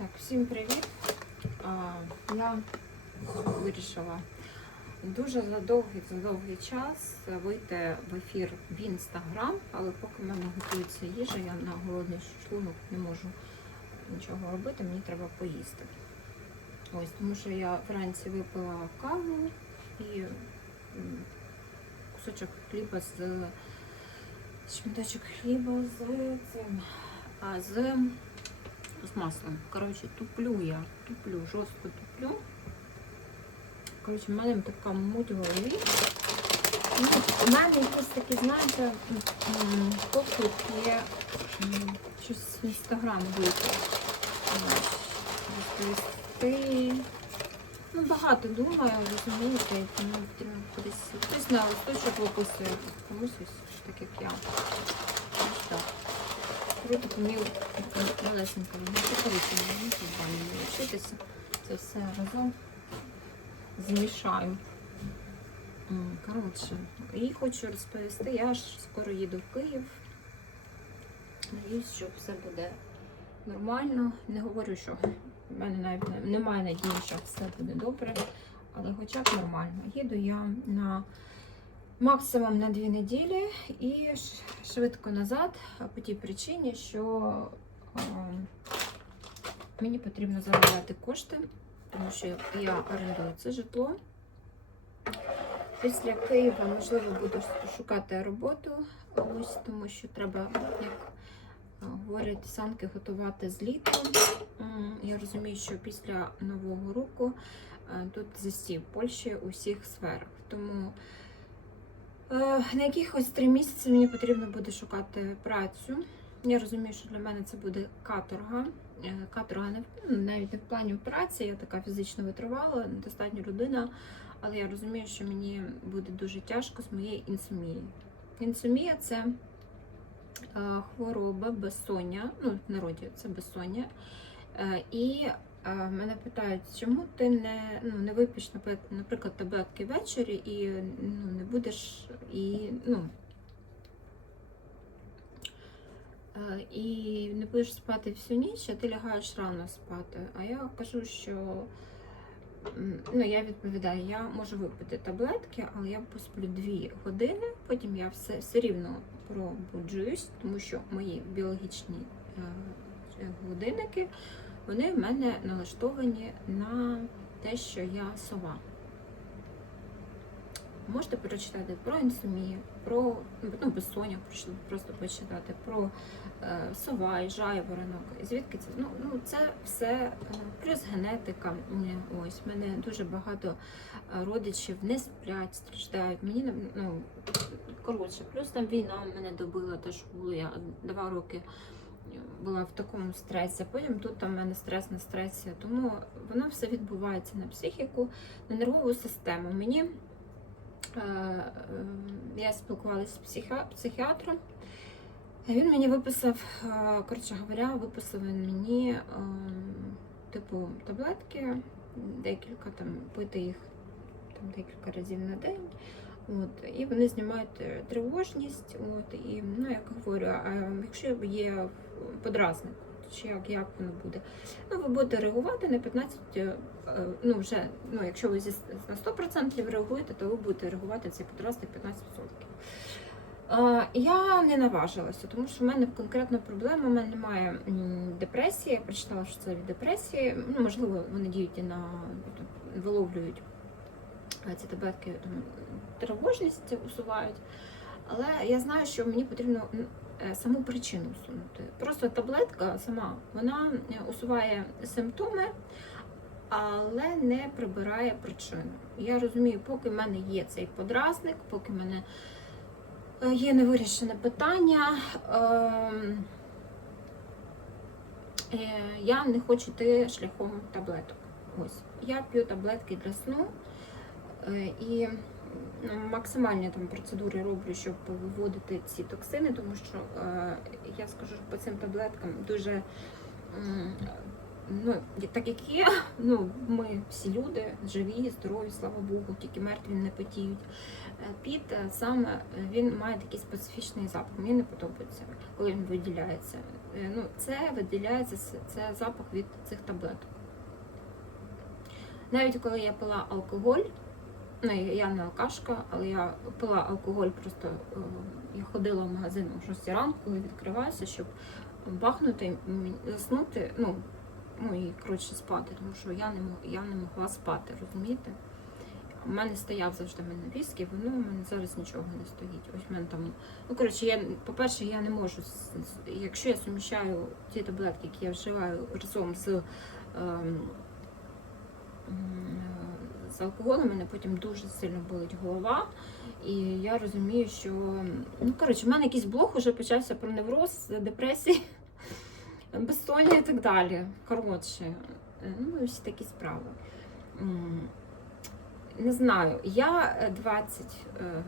Так, всім привіт. Я вирішила дуже за довгий, за довгий час вийти в ефір в інстаграм, але поки в мене готується їжа, я на голодний шлунок не можу нічого робити, мені треба поїсти. Ось, тому що я вранці випила каву і кусочок хліба з шматочок хліба з цим, з з маслом. Коротше, туплю я, туплю, жорстко туплю. Коротше, в мене така муть в голові. Ну, у мене якісь такі, знаєте, поклик є щось в інстаграм вийти. Ну, багато думаю, розумієте, тому потрібно кудись. Хтось на листочок виписує, комусь так як я. Ось так. Круто помів малесенька, ну не вчитися. Це все разом змішаю. Коротше, і хочу розповісти, я ж скоро їду в Київ. Надіюсь, що все буде нормально. Не говорю, що в мене навіть немає надії, що все буде добре, але хоча б нормально. Їду я на максимум на дві неділі і швидко назад по тій причині, що е, мені потрібно заробляти кошти, тому що я орендую це житло. Після Києва, можливо, буду шукати роботу, ось тому що треба, як е, говорять санки, готувати з літом. Я розумію, що після Нового року е, тут застій в Польщі у всіх сферах. Тому На якихось три місяці мені потрібно буде шукати працю. Я розумію, що для мене це буде каторга. Е, Каторга не ну, навіть не в плані праці, я така фізично витривала, достатньо людина, але я розумію, що мені буде дуже тяжко з моєю інсомією. Інсомія це е, хвороба безсоння, ну в народі це безсоння. Е, І е, мене питають, чому ти не, ну, не вип'єш, наприклад, таблетки ввечері і ну, не будеш і, ну, е, і не будеш спати всю ніч, а ти лягаєш рано спати. А я кажу, що ну, я відповідаю, я можу випити таблетки, але я посплю 2 години, потім я все, все рівно пробуджуюсь, тому що мої біологічні е, годинники вони в мене налаштовані на те, що я сова. Можете прочитати про інсомію, про ну, безсоння, просто- почитати, про е, сова жайворонок. Звідки це? Ну, ну це все е, плюс генетика. Ось мене дуже багато е, родичів не сплять, страждають. Мені ну, коротше, плюс там війна мене добила, те, що було я два роки була в такому стресі, потім тут там в мене стрес на стресі. Тому воно все відбувається на психіку, на нервову систему. Мені е, е, я спілкувалася з психі- психіатром. Він мені виписав, е, коротше говоря, виписав він мені е, типу таблетки, декілька там пити їх там декілька разів на день. От, і вони знімають е, тривожність. От, і ну, як говорю, якщо є подразник, чи як, як воно буде? Ну, ви будете реагувати на 15, е, ну вже, ну, якщо ви на 100% реагуєте, то ви будете реагувати цей подразник 15%. Е, Я не наважилася, тому що в мене конкретна проблема, в мене немає депресії. Я прочитала, що це від депресії. Ну, можливо, вони діють і на виловлюють ці таблетки тривожність усувають. Але я знаю, що мені потрібно е, саму причину усунути. Просто таблетка сама вона е, усуває симптоми, але не прибирає причину. Я розумію, поки в мене є цей подразник, поки в мене е, є невирішене питання. ем, Я не хочу йти шляхом таблеток. Ось я п'ю таблетки для сну і ну, максимальні там процедури роблю, щоб виводити ці токсини, тому що е, я скажу по цим таблеткам дуже ну, так як є, ну ми всі люди живі, здорові, слава Богу, тільки мертві не потіють. Е, Піт е, саме е, він має такий специфічний запах. Мені не подобається, коли він виділяється. Е, Ну, це виділяється, це запах від цих таблеток. Навіть коли я пила алкоголь, ну я- не алкашка, але я пила алкоголь, просто е, я ходила в магазин о 6 ранку і відкриваюся, щоб бахнути, заснути, ну, ну і коротше спати, тому що я не, я не могла спати, розумієте? У мене стояв завжди в мене віскі, воно у мене зараз нічого не стоїть. Ось в мене там. Ну, коротше, я, по-перше, я не можу. Якщо я суміщаю ті таблетки, які я вживаю разом з, е, з алкоголем, мене потім дуже сильно болить голова. І я розумію, що ну коротше, в мене якийсь блог уже почався про невроз, депресії, безсоння і так далі. Коротше, е, ну ось такі справи. Не знаю, я е, 20, е,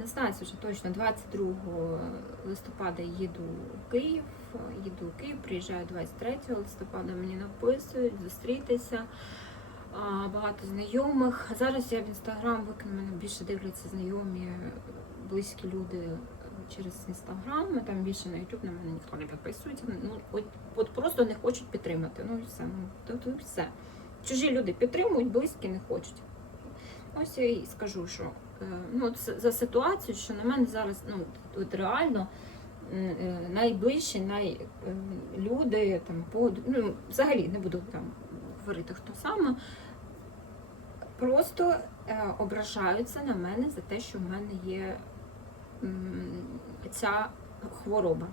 не знаю вже точно, 22 листопада їду в Київ, е, їду в Київ, приїжджаю 23 листопада, мені написують зустрітися. Багато знайомих. Зараз я в інстаграм викину, мене більше дивляться знайомі, близькі люди е, через інстаграм. Там більше на Ютуб на мене ніхто не підписується. Ну от, от просто не хочуть підтримати. Ну і все. Ну то, то все. Чужі люди підтримують, близькі не хочуть. Ось я і скажу, що е, ну, от за- ситуацію, що на мене зараз ну, от реально е, найближчі, най, люди, там, по, ну, взагалі не буду там говорити хто саме, просто е, ображаються на мене за те, що в мене є ця хвороба.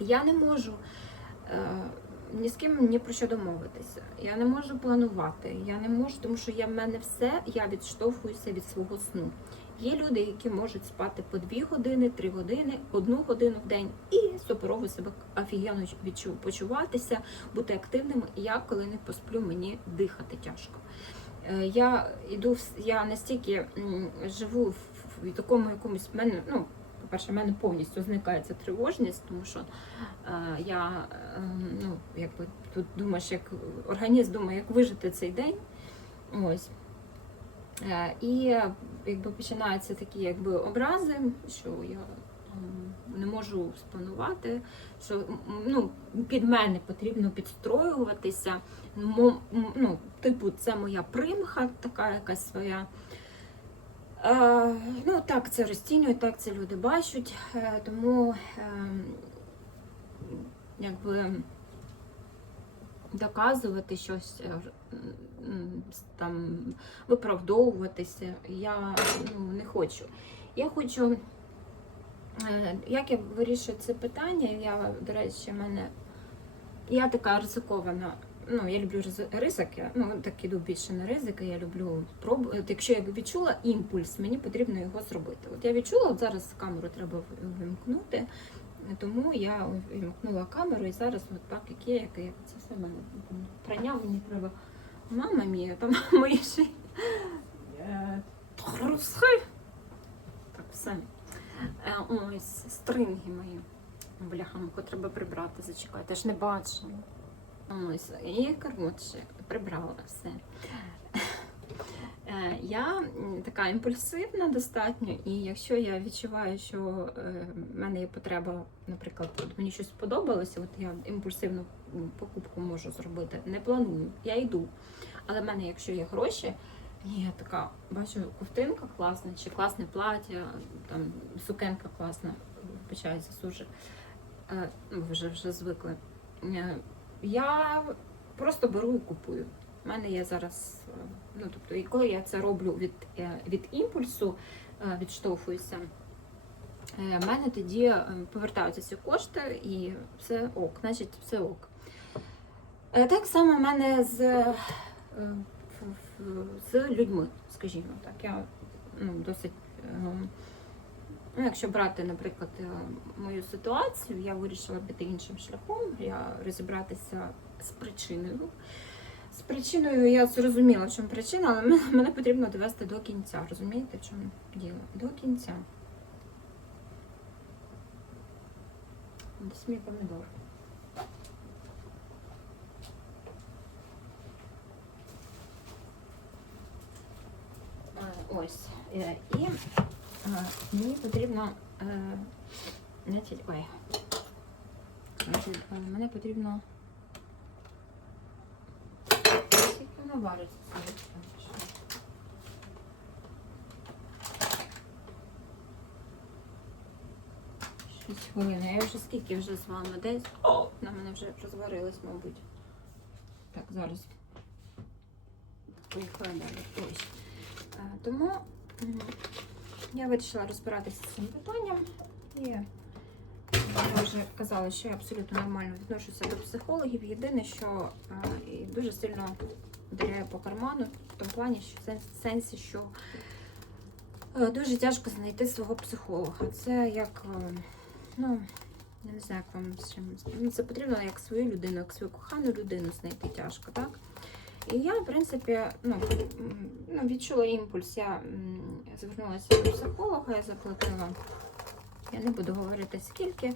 Я не можу е, ні з ким ні про що домовитися. Я не можу планувати. Я не можу, тому що я в мене все, я відштовхуюся від свого сну. Є люди, які можуть спати по 2 години, 3 години, одну годину в день і суперово себе офігенно почуватися, бути активним. Я коли не посплю, мені дихати тяжко. Е, Я іду, в- я настільки живу в, такому якомусь мене, ну, по-перше, в мене повністю зникає ця тривожність, тому що е, я е, ну, якби тут думаєш, як організм думає, як вижити цей день. Ось. Е, І якби починаються такі якби образи, що я не можу спланувати, що ну, під мене потрібно підстроюватися. Ну, типу, це моя примха, така якась своя. Е, ну, так це розцінюють, так це люди бачать. Е, тому е, якби доказувати щось, е, там, виправдовуватися, я ну, не хочу. Я хочу, е, як я вирішую це питання, я, до речі, мене я така ризикована. Ну, я люблю ризики, ну так іду більше на ризики, я люблю пробувати. Якщо я відчула імпульс, мені потрібно його зробити. От я відчула, от зараз камеру треба вимкнути, тому я вимкнула камеру і зараз от так, як є, як. Це все в мене прання мені треба. Мама мія, там мої ще е. Так, все. Е, Ось, стринги мої. Бляха, муха, треба прибрати, зачекайте, я ж не бачу. Ось, і коротше, прибрала все. Е, Я така імпульсивна достатньо, і якщо я відчуваю, що е, в мене є потреба, наприклад, от мені щось сподобалося, от я імпульсивну покупку можу зробити, не планую, я йду. Але в мене, якщо є гроші, я така бачу, ковтинка класна, чи класне плаття, там сукенка класна, вибачаюся, дуже. Е, ну, ви вже вже звикли. Я просто беру і купую. У мене є зараз, е, ну тобто, і коли я це роблю від, е, від імпульсу, е, відштовхуюся, в мене тоді повертаються ці кошти і все ок, значить все ок. Так само в мене з, з людьми, скажімо так. Я ну, досить. Ну, якщо брати, наприклад, мою ситуацію, я вирішила піти іншим шляхом, я розібратися з причиною. З причиною я зрозуміла, в чому причина, але мене, потрібно довести до кінця. Розумієте, в чому діло? До кінця. Десь мій помідор. Ось. Е, І мені потрібно. е, ой. Е, Мене потрібно. Скільки воно вариться? Шість хвилин. Я вже скільки вже з вами десь? О, на мене вже розварилось, мабуть. Так, зараз. Поїхала далі. Ось. Е, Тому я вирішила розбиратися з цим питанням. І я вже казала, що я абсолютно нормально відношуся до психологів. Єдине, що е, і дуже сильно вдаряю по карману, в тому плані, що в сенсі, що е, дуже тяжко знайти свого психолога. Це як, е, ну, я не знаю, як вам з чим. Ну, це потрібно як свою людину, як свою кохану людину знайти тяжко, так? І я, в принципі, ну, ну, відчула імпульс. Я звернулася до психолога, я заплатила. Я не буду говорити скільки, е,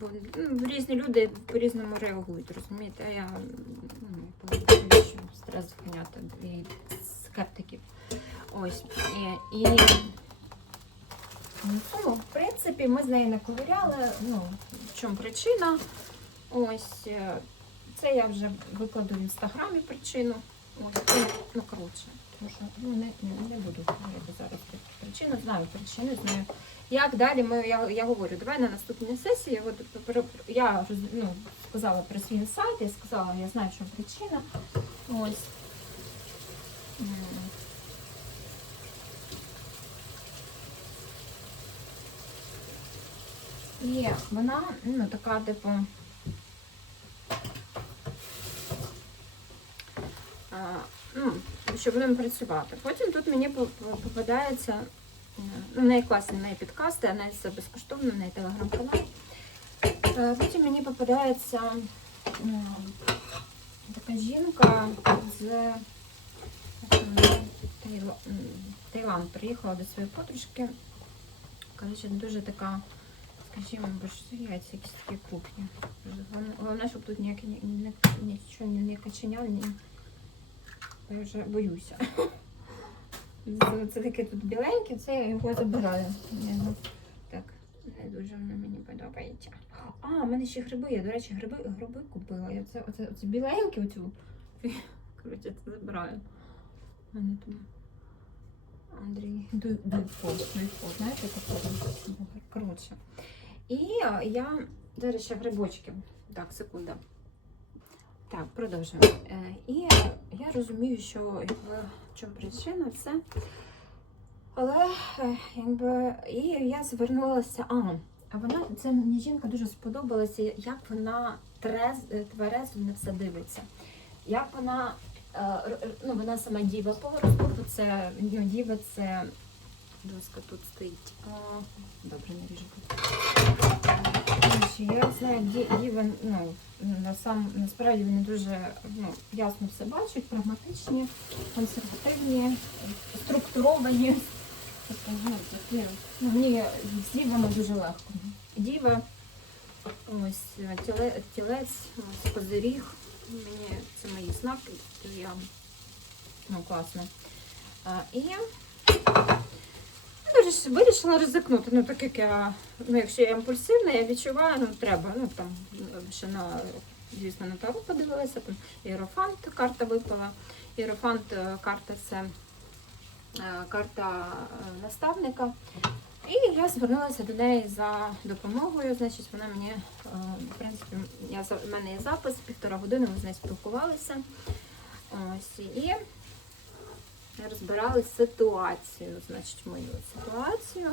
бо ну, різні люди по-різному реагують, розумієте? А я ну, стрес зганяти від скептиків. Ось. І, і ну, в принципі, ми з нею не ковиряли. Ну, в чому причина? Ось. е, Це я вже викладу в інстаграмі причину. Ось, ну, ну коротше, тому що ну, не, не, буду говорити зараз причину, знаю причину, знаю. Як далі ми, я, я говорю, давай на наступній сесії. Пер- я ну, сказала про свій інсайт, я сказала, я знаю, що причина. Ось. І вона, ну, така, типу. ну, щоб ним працювати. Потім тут мені по- по- попадається, е, ну, в неї класні в неї підкасти, а це безкоштовно, в неї телеграм-канал. Е, Потім мені попадається така жінка з Таїланд приїхала до своєї подружки. Коротше, дуже така, скажімо, бо це яйця якісь такі крупні. Головне, щоб тут ніякі ні- ні- нічого не, не каченя, ні. Я вже боюся. Це таке тут біленьке, це я його забираю. Я не дуже воно мені подобається. А, в мене ще гриби є. До речі, гриби, гриби купила. Я це, оце, оце біленьке оцю. Коротше, це забираю. У мене тут Андрій Дуй- Дуйко. Дуйко, знаєте, такого? Коротше. І я зараз ще грибочки. Так, секунда. Так, продовжуємо. І я розумію, що в чому причина це. Але е, якби і я звернулася. А, а вона це мені жінка дуже сподобалася, як вона трез, е, тверезо на все дивиться. Як вона, е, ну вона сама діва по гороскопу, це діва це доска тут стоїть. Добре, не ріжу. Я знаю, ді- діви, ну, на сам, насправді вони дуже ну, ясно все бачать, прагматичні, консервативні, структуровані. Тобто, ну, такі, ну, Мені з дівами дуже легко. Діва, ось тіле, тілець, ось козиріг. Мені це мої знаки, то я ну, класно. А, і виріш- вирішила ризикнути. Ну, так як я, ну, якщо я імпульсивна, я відчуваю, ну треба. Ну там ще на, звісно, на Таро подивилася, там Іерофант карта випала. Іерофант е, карта це карта е, наставника. І я звернулася до неї за допомогою. Значить, вона мені, е, в принципі, я, в мене є запис, півтора години ми з нею спілкувалися. Ось, і розбирали ситуацію, значить, мою ситуацію.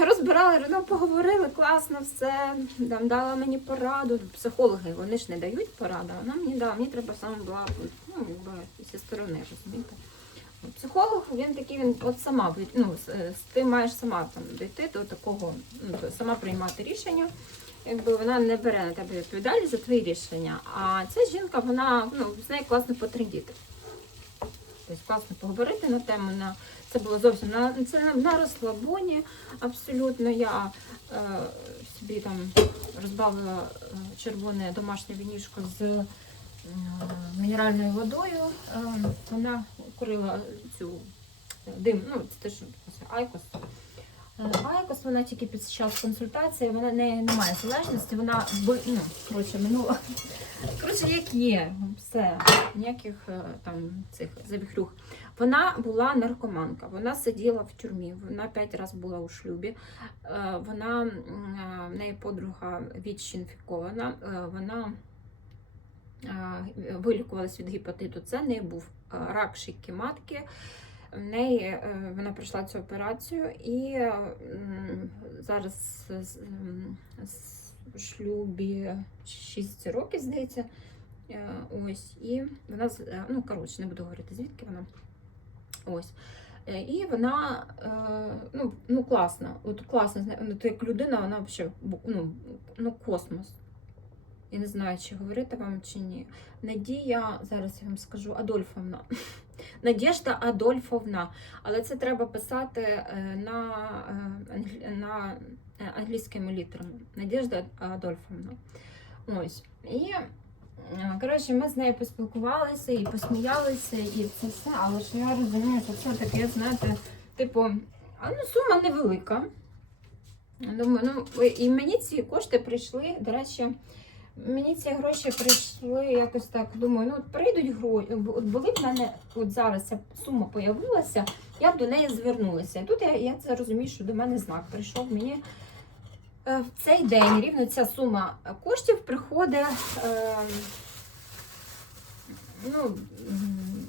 Розбирали, ну, поговорили, класно все, там, дала мені пораду. Психологи, вони ж не дають пораду, вона мені дала, мені треба саме була ну, якби, зі сторони, розумієте. Психолог, він такий, він от сама ну, з- ти маєш сама там дійти до такого, ну, сама приймати рішення. Якби вона не бере на тебе відповідальність за твої рішення. А ця жінка, вона ну, з нею класно потрендіти. Тобто класно поговорити на тему. На, це було зовсім на, це на, розслабоні. Абсолютно я е, собі там розбавила е, червоне домашнє вінішко з е, мінеральною водою. Е, вона курила цю е, дим, ну це теж айкос. Е, Айкос, вона тільки під час консультації, вона не, не має залежності, вона ну, коротше, минула. Коротше, як є, все, ніяких е, там цих завіхрюх. Вона була наркоманка, вона сиділа в тюрмі, вона п'ять разів була у шлюбі, е, вона, е, в неї подруга ВІЧ інфікована, е, вона е, вилікувалась від гепатиту. Це в неї був е, рак шийки матки. В неї е, вона пройшла цю операцію і е, зараз в шлюбі 6 років, здається. Е, Ось, і вона е, ну коротше, не буду говорити, звідки вона. Ось. Е, І вона е, ну, ну класна. От класна, зна- ну, як людина, вона взагалі ну, ну, космос. Я не знаю, чи говорити вам чи ні. Надія, зараз я вам скажу, Адольфовна. Надєжда Адольфовна. Але це треба писати е, на, е, на е, англійськими літерами. Надєжда Адольфовна. Ось. І коротше, ми з нею поспілкувалися і посміялися, і це все, але ж я розумію, що це таке, знаєте, типу, ну сума невелика. Думаю, ну і мені ці кошти прийшли, до речі, мені ці гроші прийшли якось так. Думаю, ну от прийдуть гроші. От були в мене от зараз ця сума появилася, я б до неї звернулася. Тут я, я це розумію, що до мене знак прийшов мені. е, В цей день рівно ця сума коштів приходить. Е, ну,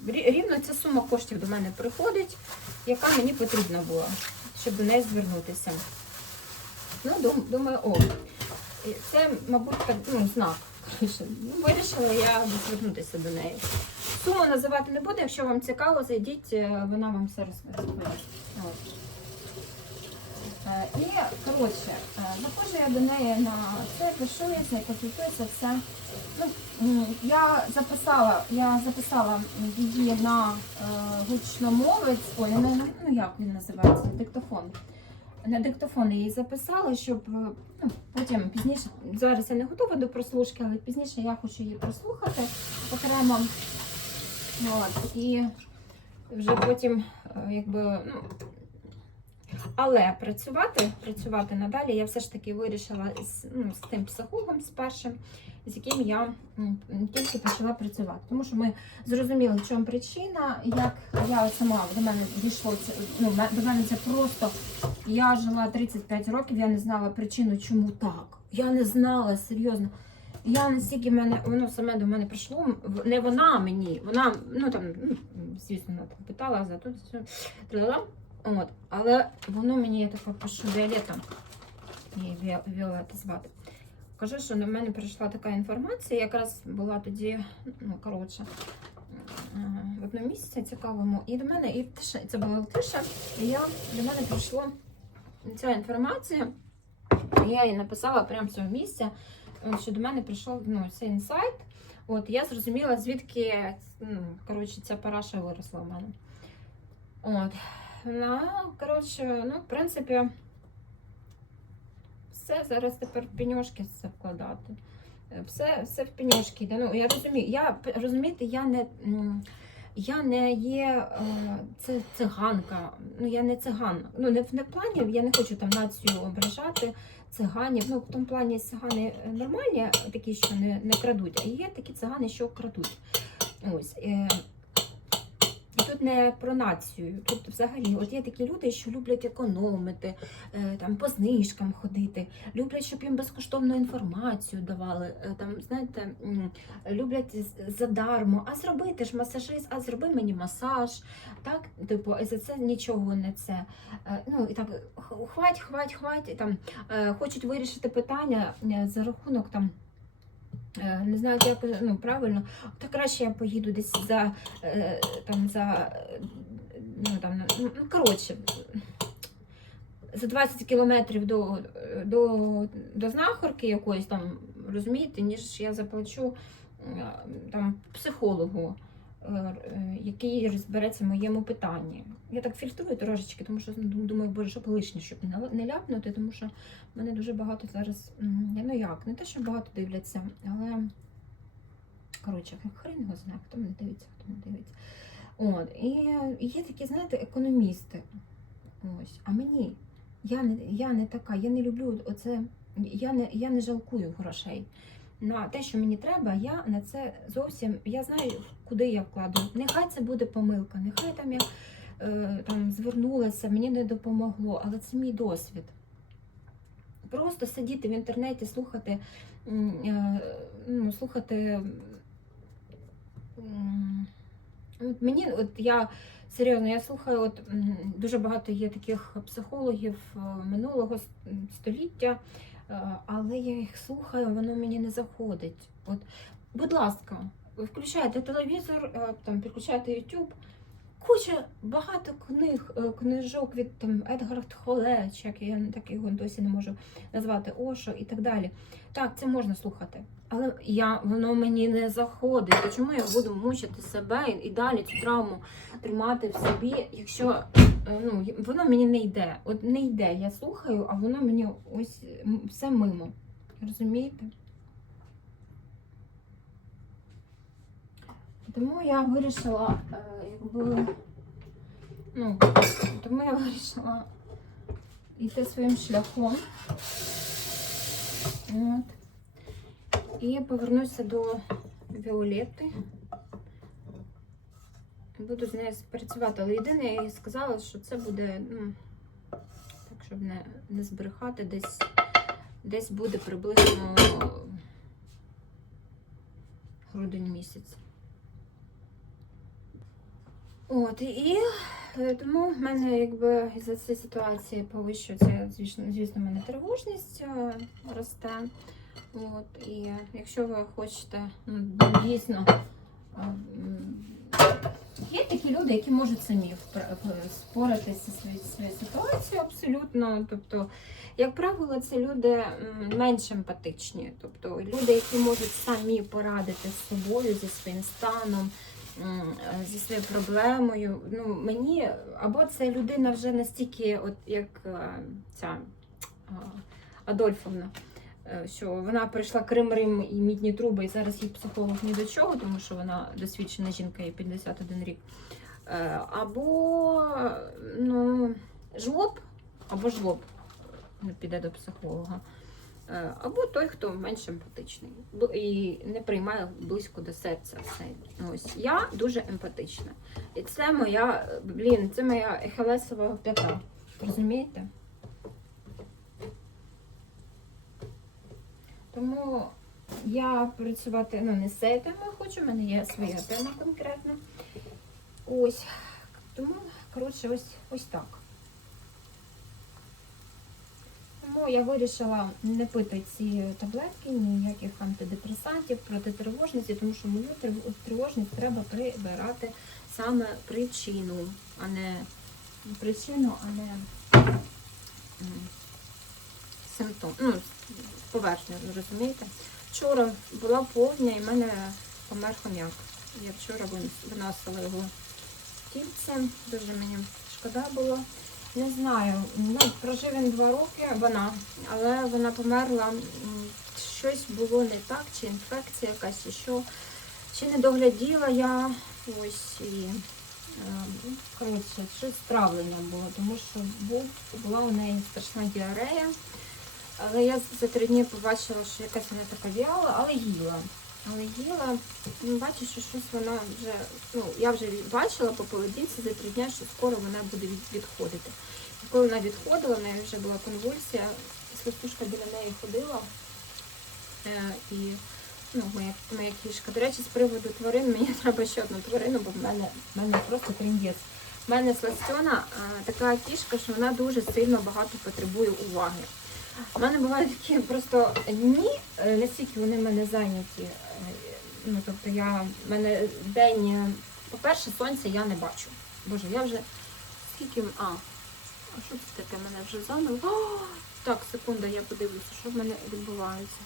рівно ця сума коштів до мене приходить, яка мені потрібна була, щоб до неї звернутися. Ну, думаю, о, це, мабуть, ну, знак. Ну, вирішила я звернутися до неї. Суму називати не буду, якщо вам цікаво, зайдіть, е, вона вам все роз- розповість. Е, І, коротше, е, заходжу я до неї на це, пишу, я з нею консультуюся, все. Ну, я записала, я записала її на гучномовець, ой, на- ну як він називається, диктофон. На диктофон її записала, щоб е, ну, потім пізніше, зараз я не готова до прослушки, але пізніше я хочу її прослухати окремо. От, і вже потім, е, якби, ну, але працювати, працювати надалі я все ж таки вирішила з, ну, з тим психологом, з першим, з яким я тільки почала працювати. Тому що ми зрозуміли, в чому причина, як я сама до мене дійшло ну, до мене це просто. Я жила 35 років, я не знала причину, чому так. Я не знала серйозно. Я настільки мене, воно саме до мене прийшло, не вона мені, вона, ну там, ну, звісно, вона питала за тут. От, але воно мені я така пишу Віолета, її Віолета звати. Кажу, що на мене прийшла така інформація, якраз була тоді, ну коротше, в одному місці цікавому. І до мене, і тиша, це була тиша, і я, до мене прийшла ця інформація. Я їй написала прямо цього місця, що до мене прийшов ну, цей інсайт. От я зрозуміла, звідки ну, коротше, ця параша виросла в мене. От. Ну, коротше, ну, в принципі, все зараз тепер в пеньошки все вкладати. Е, Все, все в пеньошки йде. Ну, я розумію, я розумієте, я не. Я не є е, це циганка, ну я не циган. Ну не в не в плані, я не хочу там націю ображати циганів. Ну в тому плані цигани е, нормальні, такі, що не, не крадуть, а є такі цигани, що крадуть. Ось. Тут не про націю, тут взагалі от є такі люди, що люблять економити, е, там по знижкам ходити, люблять, щоб їм безкоштовну інформацію давали. е, Там, знаєте, люблять задармо, а зробити ж масажист, а зроби мені масаж. Так, типу, і за це нічого не це. Е, Ну і так хвать, хвать, хвать. Там хочуть вирішити питання за рахунок там. Е, Не знаю, як ну, правильно, то краще я поїду десь за е, там за ну там ну ну, коротше. За 20 кілометрів до, до, до знахарки якоїсь там, розумієте, ніж я заплачу е, там психологу, який розбереться в моєму питанні. Я так фільтрую трошечки, тому що ну, думаю, боже, щоб лишнє, щоб не ляпнути, тому що мене дуже багато зараз. Ну як, не те, що багато дивляться, але коротше, хрен його знає, хто мене дивиться, хто не дивиться. От, і, є такі, знаєте, економісти. Ось, а мені я не, я не така, я не люблю оце, я не, я не жалкую грошей. На те, що мені треба, я на це зовсім я знаю, куди я вкладу. Нехай це буде помилка, нехай там я там звернулася, мені не допомогло, але це мій досвід. Просто сидіти в інтернеті, слухати, е, ну, слухати. От мені, от я серйозно, я слухаю, от дуже багато є таких психологів е, минулого століття, е, але я їх слухаю, воно мені не заходить. От, будь ласка, ви включаєте телевізор, е, там підключаєте YouTube, куча багато книг, е, книжок від там Едгард Холе, чи як я так його досі не можу назвати Ошо і так далі. Так, це можна слухати. Але я, воно мені не заходить. То чому я буду мучити себе і, далі цю травму тримати в собі, якщо е, ну, воно мені не йде. От не йде. Я слухаю, а воно мені ось все мимо. Розумієте? Тому я вирішила, е, якби. Ну, тому я вирішила йти своїм шляхом. От. І повернуся до Віолетти. Буду з нею працювати. Але єдине, я їй сказала, що це буде, ну, так, щоб не, не збрехати, десь, десь буде приблизно грудень місяць. От, і е, тому в мене якби за цієї ситуації повищується, звісно, звісно, мене тривожність е, росте. От, і якщо ви хочете ну, дійсно е, є такі люди, які можуть самі споратися зі своєю ситуацією абсолютно. Тобто, як правило, це люди менш емпатичні, тобто люди, які можуть самі порадити з собою, зі своїм станом. Зі своєю проблемою, ну мені або це людина вже настільки, от як е, ця е, Адольфовна, е, що вона пройшла Крим, Рим і мідні труби, і зараз їй психолог ні до чого, тому що вона досвідчена жінка, їй 51 рік. Або ну, жлоб, або жлоб не піде до психолога. Е, Або той, хто менш емпатичний і не приймає близько до серця. Ось я дуже емпатична. І це моя, блін, це моя ехелесова п'ята. Розумієте? Тому я працювати ну, не з цією темою хочу, в мене є своя тема конкретна. Ось. Тому, коротше, ось, ось так. Тому я вирішила не пити ці таблетки, ніяких антидепресантів проти тривожності, тому що мою тривожність треба прибирати саме причину, а не причину, а не симптом. Ну, поверхню, розумієте? Вчора була повня і в мене помер хом'як. Я вчора виносила його тільце, дуже мені шкода було. Не знаю, ну, прожив він два роки, вона, але вона померла. Щось було не так, чи інфекція якась, чи що. Чи не догляділа я ось і е, коротше, щось з було, тому що була у неї страшна діарея. Але я за три дні побачила, що якась вона така в'яла, але їла. Але їла, ну, бачу, що щось вона вже, ну, я вже бачила по поведінці за три дні, що скоро вона буде від, відходити. І коли вона відходила, в неї вже була конвульсія, свистушка біля неї ходила. Е, і ну, моя, моя кішка. До речі, з приводу тварин, мені треба ще одну тварину, бо в мене, в мене просто трендець. В мене сластьона е, така кішка, що вона дуже сильно багато потребує уваги. У мене бувають такі просто дні, е, настільки вони в мене зайняті. Ну, тобто я в мене день, е, по-перше, сонця я не бачу. Боже, я вже скільки. А, а що це таке? Мене вже заново. Так, секунда, я подивлюся, що в мене відбувається.